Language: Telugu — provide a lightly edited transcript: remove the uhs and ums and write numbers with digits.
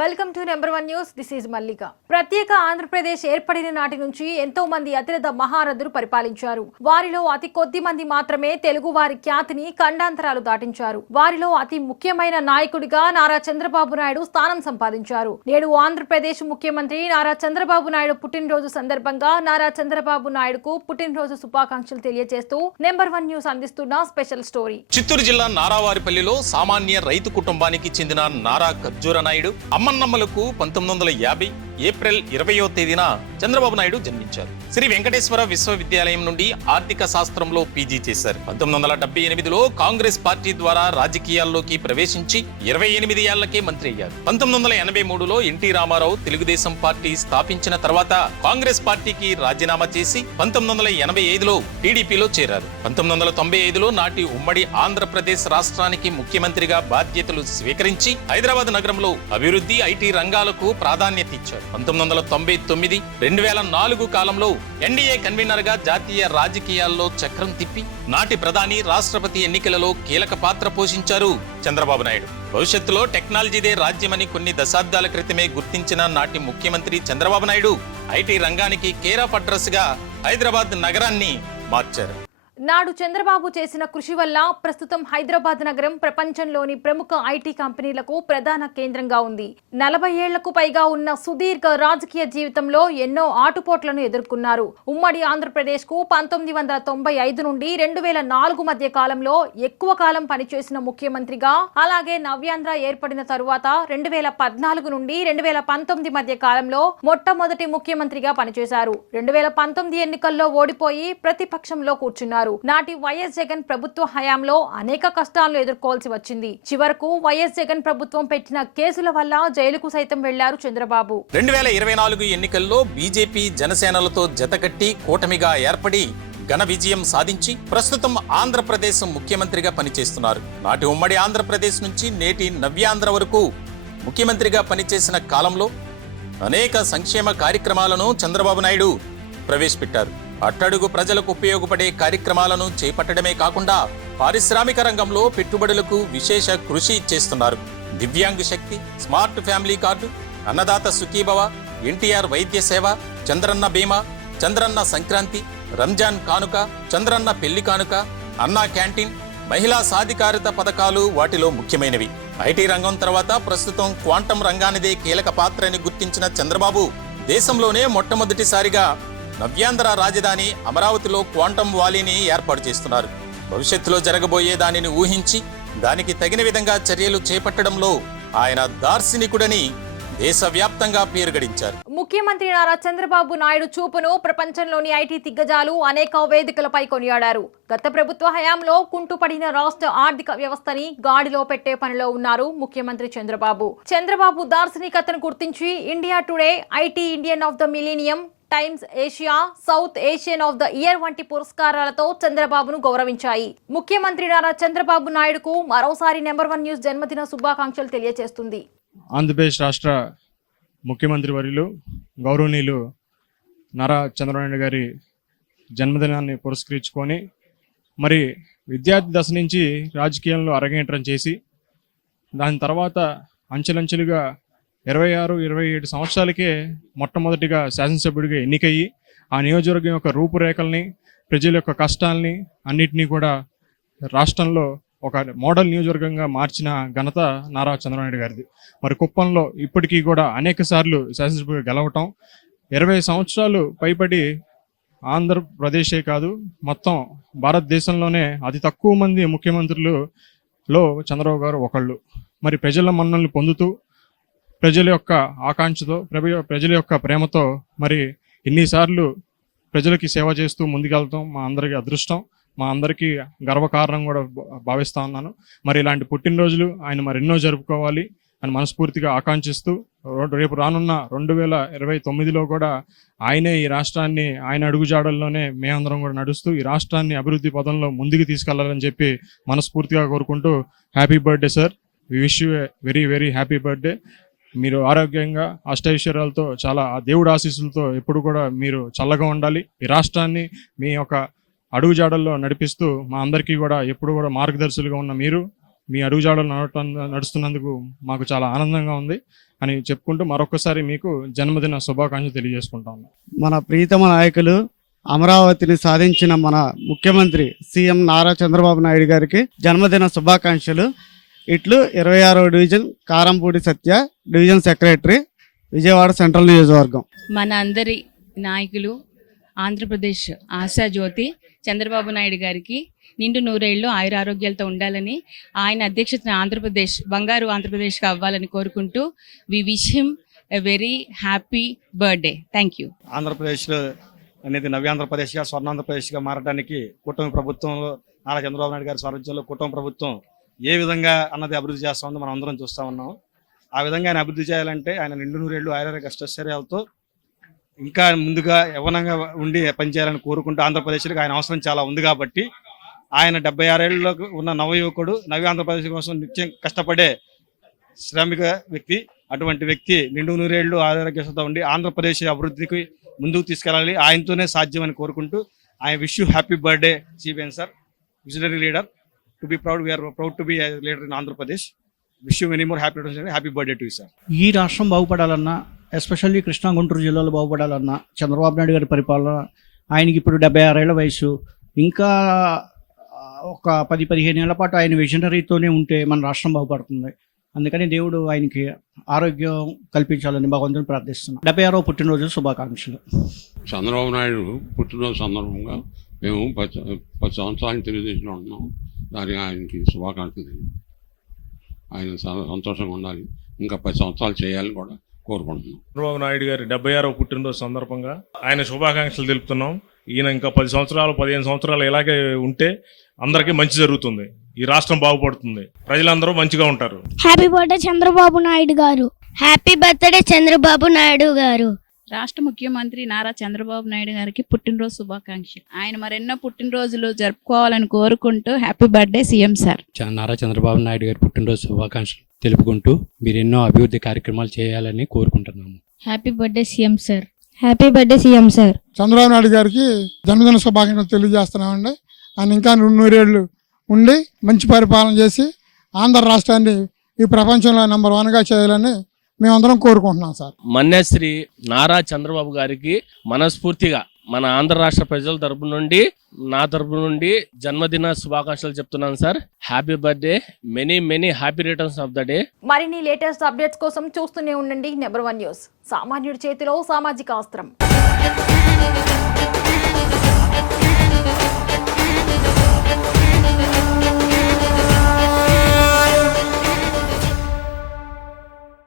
Welcome to number 1 news. This is Mallika. ప్రత్యేక ఆంధ్రప్రదేశ్ ఏర్పడిన నాటి నుంచి ఎంతో మంది అతిరథ మహారథులు పరిపాలించారు. వారిలో అతి కొద్ది మంది మాత్రమే తెలుగు వారి ఖ్యాతిని ఖండాంతరాలు దాటించారు. వారిలో అతి ముఖ్యమైన నాయకుడిగా నారా చంద్రబాబు నాయుడు స్థానం సంపాదించారు. నేడు ఆంధ్రప్రదేశ్ ముఖ్యమంత్రి నారా చంద్రబాబు నాయుడు పుట్టినరోజు సందర్భంగా నారా చంద్రబాబు నాయుడుకు పుట్టినరోజు శుభాకాంక్షలు తెలియజేస్తూ నెంబర్ 1 న్యూస్ అందిస్తున్న స్పెషల్ స్టోరీ. చిత్తూరు జిల్లా నారావారిపల్లిలో సామాన్య రైతు కుటుంబానికి చెందిన నారా ఖర్జూర నాయుడు అమ్మన్నమ్మలకు 1950 ఏప్రిల్ 20వ తేదీన చంద్రబాబు నాయుడు జన్మించారు. శ్రీ వెంకటేశ్వర విశ్వవిద్యాలయం నుండి ఆర్థిక శాస్త్రంలో పీజీ చేశారు. 1978లో కాంగ్రెస్ పార్టీ ద్వారా రాజకీయాల్లోకి ప్రవేశించి 28 ఏళ్లకే మంత్రి అయ్యారు. 1983లో ఎన్టీ రామారావు తెలుగుదేశం పార్టీ స్థాపించిన తర్వాత కాంగ్రెస్ పార్టీకి రాజీనామా చేసి 1985లో టీడీపీలో చేరారు. 1995లో నాటి ఉమ్మడి ఆంధ్రప్రదేశ్ రాష్ట్రానికి ముఖ్యమంత్రిగా బాధ్యతలు స్వీకరించి హైదరాబాద్ నగరంలో అభివృద్ధి, ఐటీ రంగాలకు ప్రాధాన్యత ఇచ్చారు. 1999, 2004 కాలంలో ఎన్డీఏ కన్వీనర్ గా జాతీయ రాజకీయాల్లో చక్రం తిప్పి నాటి ప్రధాని, రాష్ట్రపతి ఎన్నికలలో కీలక పాత్ర పోషించారు చంద్రబాబు నాయుడు. భవిష్యత్తులో టెక్నాలజీదే రాజ్యమని కొన్ని దశాబ్దాల క్రితమే గుర్తించిన నాటి ముఖ్యమంత్రి చంద్రబాబు నాయుడు ఐటీ రంగానికి కేర్ ఆఫ్ అడ్రస్ గా హైదరాబాద్ నగరాన్ని మార్చారు. నాడు చంద్రబాబు చేసిన కృషి వల్ల ప్రస్తుతం హైదరాబాద్ నగరం ప్రపంచంలోని ప్రముఖ ఐటీ కంపెనీలకు ప్రధాన కేంద్రంగా ఉంది. 40 ఏళ్లకు పైగా ఉన్న సుదీర్ఘ రాజకీయ జీవితంలో ఎన్నో ఆటుపోట్లను ఎదుర్కొన్నారు. ఉమ్మడి ఆంధ్రప్రదేశ్ కు 1995 నుండి 2004 మధ్య కాలంలో ఎక్కువ కాలం పనిచేసిన ముఖ్యమంత్రిగా, అలాగే నవ్యాంధ్ర ఏర్పడిన తరువాత 2014 నుండి 2019 మధ్య కాలంలో మొట్టమొదటి ముఖ్యమంత్రిగా పనిచేశారు. 2019 ఎన్నికల్లో ఓడిపోయి ప్రతిపక్షంలో కూర్చున్నారు. నాటి వైఎస్ జగన్ ప్రభుత్వ హయాంలో అనేక కష్టాలను ఎదుర్కోవాల్సి వచ్చింది. చివరకు వైఎస్ జగన్ ప్రభుత్వం పెట్టిన కేసుల వల్ల జైలుకు సైతం వెళ్లారు చంద్రబాబు. 2024 ఎన్నికల్లో బీజేపీ, జనసేనలతో జతకట్టి కూటమిగా ఏర్పడి ఘన విజయం సాధించి ప్రస్తుతం ఆంధ్రప్రదేశ్ ముఖ్యమంత్రిగా పనిచేస్తున్నారు. నాటి ఉమ్మడి ఆంధ్రప్రదేశ్ నుంచి నేటి నవ్యాంధ్ర వరకు ముఖ్యమంత్రిగా పనిచేసిన కాలంలో అనేక సంక్షేమ కార్యక్రమాలను చంద్రబాబు నాయుడు ప్రవేశపెట్టారు. అట్టడుగు ప్రజలకు ఉపయోగపడే కార్యక్రమాలను చేపట్టడమే కాకుండా పారిశ్రామిక రంగంలో పెట్టుబడులకు విశేష కృషి చేస్తున్నారు. దివ్యాంగ్ శక్తి, smart family card, Annadata Sukhibhava, NTR వైద్య సేవ, చంద్రన్న బీమా, చంద్రన్న సంక్రాంతి, రంజాన్ కానుక, చంద్రన్న పెళ్లి కానుక, అన్నా క్యాంటీన్, మహిళా సాధికారిత పథకాలు వాటిలో ముఖ్యమైనవి. ఐటీ రంగం తర్వాత ప్రస్తుతం క్వాంటం రంగానిదే కీలక పాత్రని గుర్తించిన చంద్రబాబు దేశంలోనే మొట్టమొదటిసారిగా నవ్యాంధ్ర రాజధాని అమరావతిలో క్వాంటం వాలీని ఏర్పాటు చేస్తున్నారు. భవిష్యత్తులో జరగబోయే దానిని ఊహించి దానికి తగిన విధంగా చర్యలు చేపట్టడంలో ఆయన దార్శనికుడని దేశవ్యాప్తంగా పేరు గడించారు. ముఖ్యమంత్రి నారా చంద్రబాబు నాయుడు చూపును ప్రపంచంలోని ఐటీ దిగ్గజాలు అనేక వేదికలపై కొనియాడారు. గత ప్రభుత్వ హయాంలో కుంటుపడిన రాష్ట్ర ఆర్థిక వ్యవస్థని గాడిలో పెట్టే పనిలో ఉన్నారు ముఖ్యమంత్రి చంద్రబాబు. చంద్రబాబు దార్శనికతను గుర్తించి India today, IT Indian of the millennium, times Asia, south Asian of the year వంటి పురస్కారాలతో చంద్రబాబును గౌరవించాయి. ముఖ్యమంత్రి నారా చంద్రబాబు నాయుడుకు మరోసారి నెంబర్ 1 న్యూస్ జన్మదిన శుభాకాంక్షలు తెలియజేస్తుంది. ఆంధ్రప్రదేశ్ రాష్ట్ర ముఖ్యమంత్రి వర్యులు గౌరవనీయులు నారా చంద్రబాబు నాయుడు గారి జన్మదినాన్ని పురస్కరించుకొని మరి విద్యార్థి దశ నుంచి రాజకీయాల్లో అరంగేట్రం చేసి దాని తర్వాత అంచెలంచెలుగా 26-27 సంవత్సరాలకే మొట్టమొదటిగా శాసనసభ్యుడిగా ఎన్నికయ్యి ఆ నియోజకవర్గం యొక్క రూపురేఖల్ని, ప్రజల యొక్క కష్టాలని అన్నిటినీ కూడా రాష్ట్రంలో ఒక మోడల్ నియోజకవర్గంగా మార్చిన ఘనత నారా చంద్రబాబు నాయుడు గారిది. మరి కుప్పంలో ఇప్పటికీ కూడా అనేక సార్లు శాసనసభ్యుడిగా గెలవటం, 20 సంవత్సరాలు పైబడి ఆంధ్రప్రదేశే కాదు మొత్తం భారతదేశంలోనే అతి తక్కువ మంది ముఖ్యమంత్రులలో చంద్రబాబు గారు ఒకళ్ళు. మరి ప్రజల మన్ననలు పొందుతూ ప్రజల యొక్క ఆకాంక్షతో, ప్రజల యొక్క ప్రేమతో మరి ఎన్నిసార్లు ప్రజలకి సేవ చేస్తూ ముందుకెళ్తాం మా అందరికీ అదృష్టం, మా అందరికీ గర్వకారణం కూడా భావిస్తూ ఉన్నాను. మరి ఇలాంటి పుట్టినరోజులు ఆయన మరెన్నో జరుపుకోవాలి అని మనస్ఫూర్తిగా ఆకాంక్షిస్తూ రేపు రానున్న 2029లో కూడా ఆయనే ఈ రాష్ట్రాన్ని ఆయన అడుగుజాడల్లోనే మేమందరం కూడా నడుస్తూ ఈ రాష్ట్రాన్ని అభివృద్ధి పదంలో ముందుకు తీసుకెళ్లాలని చెప్పి మనస్ఫూర్తిగా కోరుకుంటూ happy birthday sir, we wish you very very happy birthday. మీరు ఆరోగ్యంగా అష్టైశ్వర్యాలతో చాలా దేవుడి ఆశీస్సులతో ఎప్పుడు కూడా మీరు చల్లగా ఉండాలి. ఈ రాష్ట్రాన్ని మీ యొక్క అడుగుజాడల్లో నడిపిస్తూ మా అందరికీ కూడా ఎప్పుడు కూడా మార్గదర్శులుగా ఉన్న మీరు మీ అడుగుజాడలు నడుస్తున్నందుకు మాకు చాలా ఆనందంగా ఉంది. అని చెప్పుకుంటూ మరొకసారి మీకు జన్మదిన శుభాకాంక్షలు తెలియజేసుకుంటా ఉన్నాను. మన ప్రీతమ నాయకులు అమరావతిని సాధించిన మన ముఖ్యమంత్రి సీఎం నారా చంద్రబాబు నాయుడు గారికి జన్మదిన శుభాకాంక్షలు. ఇట్లు 26వ డివిజన్ కారంపూడి సత్య, డివిజన్ సెక్రటరీ, విజయవాడ సెంట్రల్ నియోజకవర్గం. మన అందరి నాయకులు ఆంధ్రప్రదేశ్ ఆశాజ్యోతి చంద్రబాబు నాయుడు గారికి నిండు నూరేళ్లు ఆయురారోగ్యాలతో ఉండాలని, ఆయన అధ్యక్షతన ఆంధ్రప్రదేశ్ బంగారు ఆంధ్రప్రదేశ్గా అవ్వాలని కోరుకుంటూ we wish him a very happy birthday. Thank you. ఆంధ్రప్రదేశ్లో అనేది నవ్యాంధ్రప్రదేశ్గా, స్వర్ణాంధ్రప్రదేశ్గా మారడానికి కూటమి ప్రభుత్వంలో నారా చంద్రబాబు నాయుడు గారి సారథ్యంలో కూటమి ప్రభుత్వం ఏ విధంగా అన్నది అభివృద్ధి చేస్తా ఉందో మనం అందరం చూస్తూ ఉన్నాం. ఆ విధంగా ఆయన అభివృద్ధి చేయాలంటే ఆయన నిండు నూరేళ్లు ఆయురారోగ్య అష్టైశ్వర్యాలతో ఇంకా ముందుగా యవ్వనంగా ఉండి పనిచేయాలని కోరుకుంటూ ఆంధ్రప్రదేశ్కి ఆయన అవసరం చాలా ఉంది కాబట్టి ఆయన 76 ఏళ్ళకు ఉన్న నవయువకుడు, నవ్య ఆంధ్రప్రదేశ్ కోసం నిత్యం కష్టపడే శ్రామిక వ్యక్తి. అటువంటి వ్యక్తి నిండు నూరేళ్లు ఆరోగ్యతో ఉండి ఆంధ్రప్రదేశ్ అభివృద్ధికి ముందుకు తీసుకెళ్ళాలి, ఆయనతోనే సాధ్యమని కోరుకుంటూ I wish you happy birthday CBN sir, visionary leader. To be proud, we are proud to be leader in Andhra Pradesh. Wish you many more happy birthday to you sir. ఈ రాష్ట్రం బాగుపడాలన్నా, ఎస్పెషల్లీ కృష్ణా గుంటూరు జిల్లాలో బాగుపడాలన్నా చంద్రబాబు నాయుడు గారి పరిపాలన, ఆయనకి ఇప్పుడు 76 ఏళ్ల వయసు, ఇంకా ఒక 10-15 ఏళ్ల పాటు ఆయన విజనరీతోనే ఉంటే మన రాష్ట్రం బాగుపడుతుంది. అందుకని దేవుడు ఆయనకి ఆరోగ్యం కల్పించాలని భగవంతుని ప్రార్థిస్తున్నాం. 76వ పుట్టినరోజు శుభాకాంక్షలు. చంద్రబాబు నాయుడు పుట్టినరోజు సందర్భంగా మేము 10 సంవత్సరాలు తెలుగుదేశంలో ఉన్నాం. దానికి ఆయనకి శుభాకాంక్షలు. ఆయన సంతోషంగా ఉండాలి, ఇంకా 10 సంవత్సరాలు చేయాలని కూడా కోరుకుంటున్నాం. చంద్రబాబు నాయుడు గారి 76వ పుట్టినరోజు సందర్భంగా ఆయన శుభాకాంక్షలు తెలుపుతున్నాం. ఈయన ఇంకా 10 సంవత్సరాలు 15 సంవత్సరాలు ఇలాగే ఉంటే అందరికీ మంచి జరుగుతుంది, ఈ రాష్ట్రం బాగుపడుతుంది, ప్రజలందరూ మంచిగా ఉంటారు. హ్యాపీ బర్త్డే చంద్రబాబు నాయుడు గారు. హ్యాపీ బర్త్డే చంద్రబాబు నాయుడు గారు. రాష్ట్ర ముఖ్యమంత్రి నారా చంద్రబాబు నాయుడు గారికి పుట్టినరోజు శుభాకాంక్షలు. ఆయన మరెన్నో పుట్టినరోజులు జరుపుకోవాలని కోరుకుంటూ happy birthday CM sir. Nara Chandrababu Naidu గారి పుట్టినరోజు శుభాకాంక్షలు తెలుపుకుంటూ మీరెన్నో అభివృద్ధి కార్యక్రమాలు చేయాలని కోరుకుంటున్నాము. Happy birthday CM sir. Happy birthday CM sir. Chandrababu Naidu గారికి జన్మదిన శుభాకాంక్షలు తెలియజేస్తున్నామండి. ఆయన ఇంకా 100 ఉండి మంచి పరిపాలన చేసి ఆంధ్ర రాష్ట్రాన్ని ఈ ప్రపంచంలో నెంబర్ 1గా చేయాలని మేమందరం కోరుకుంటున్నాం సార్. మన్యశ్రీ నారా చంద్రబాబు గారికి మనస్ఫూర్తిగా మన ఆంధ్ర రాష్ట్ర ప్రజల తరపు నుండి, నా తరపు నుండి జన్మదిన శుభాకాంక్షలు చెప్తున్నాను sir. Happy birthday, many happy returns of the day. మరిన్ని లేటెస్ట్ అప్డేట్స్ కోసం చూస్తూనే ఉండండి నెంబర్ 1 న్యూస్. సామాన్యుడి చేతిలో సామాజిక అస్త్రం.